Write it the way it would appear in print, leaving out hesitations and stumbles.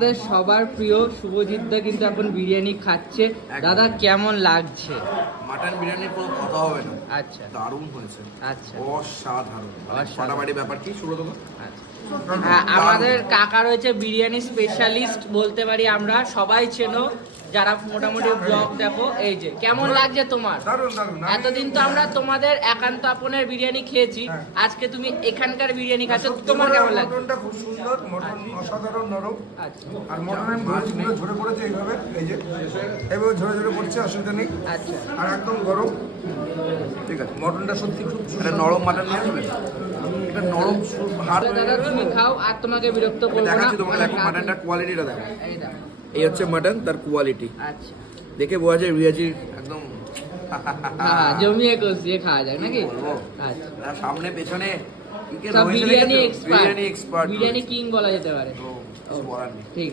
আমাদের সবার প্রিয় শুভজিৎ দা কিন্তু এখন বিরিয়ানি খাচ্ছে। দাদা কেমন লাগছে? মাটন বিরিয়ানির কোনো কথা হবে না। আচ্ছা, দারুণ হয়েছে। আচ্ছা, অসাধারণ। ফাটাফাটি ব্যাপার কি শুরু তোমার? আচ্ছা। হ্যাঁ, আমাদের কাকা রয়েছে বিরিয়ানি স্পেশালিস্ট বলতে পারি আমরা, সবাই চেনো যারা মোটামুটি ব্লগ দেখো। এই যে কেমন লাগছে তোমার? এতদিন তো আমরা তোমাদের একান্ত আপনের বিরিয়ানি খেয়েছি, আজকে তুমি এখানকার বিরিয়ানি খাচ্ছ, তোমার কেমন লাগছে? মটনটা খুব সুন্দর, মটন অসাধারণ নরম। আচ্ছা, আর মটনের মাছগুলো ঝরে পড়েছে এইভাবে, এই যে এইভাবে ঝরে ঝরে পড়ছে, অসুবিধা নেই। আচ্ছা, আর একদম গরম। ঠিক আছে, মটনটা সত্যি খুব এটা নরম মাটন নিয়ে আসবে। এটা নরম হাড়। দাদা তুমি খাও আর তোমাকে বিরক্ত করবো না। দেখাচ্ছি তোমাকে, দেখো মাটনটার কোয়ালিটিটা দেখো। এই দেখো। এই হচ্ছে মাটন, তার কোয়ালিটি আচ্ছা, দেখে বোঝা যায় রিয়াজির একদম হ্যাঁ জমিয়ে কষিয়ে খাওয়া যায় নাকি? বলবো। আচ্ছা, আর সামনে পেছনে কি কে সব রয়েছে বিরিয়ানি দেখেছো? Expert, biryani expert, biryani king বলা যেতে পারে। কিছু বলার নেই। ঠিক।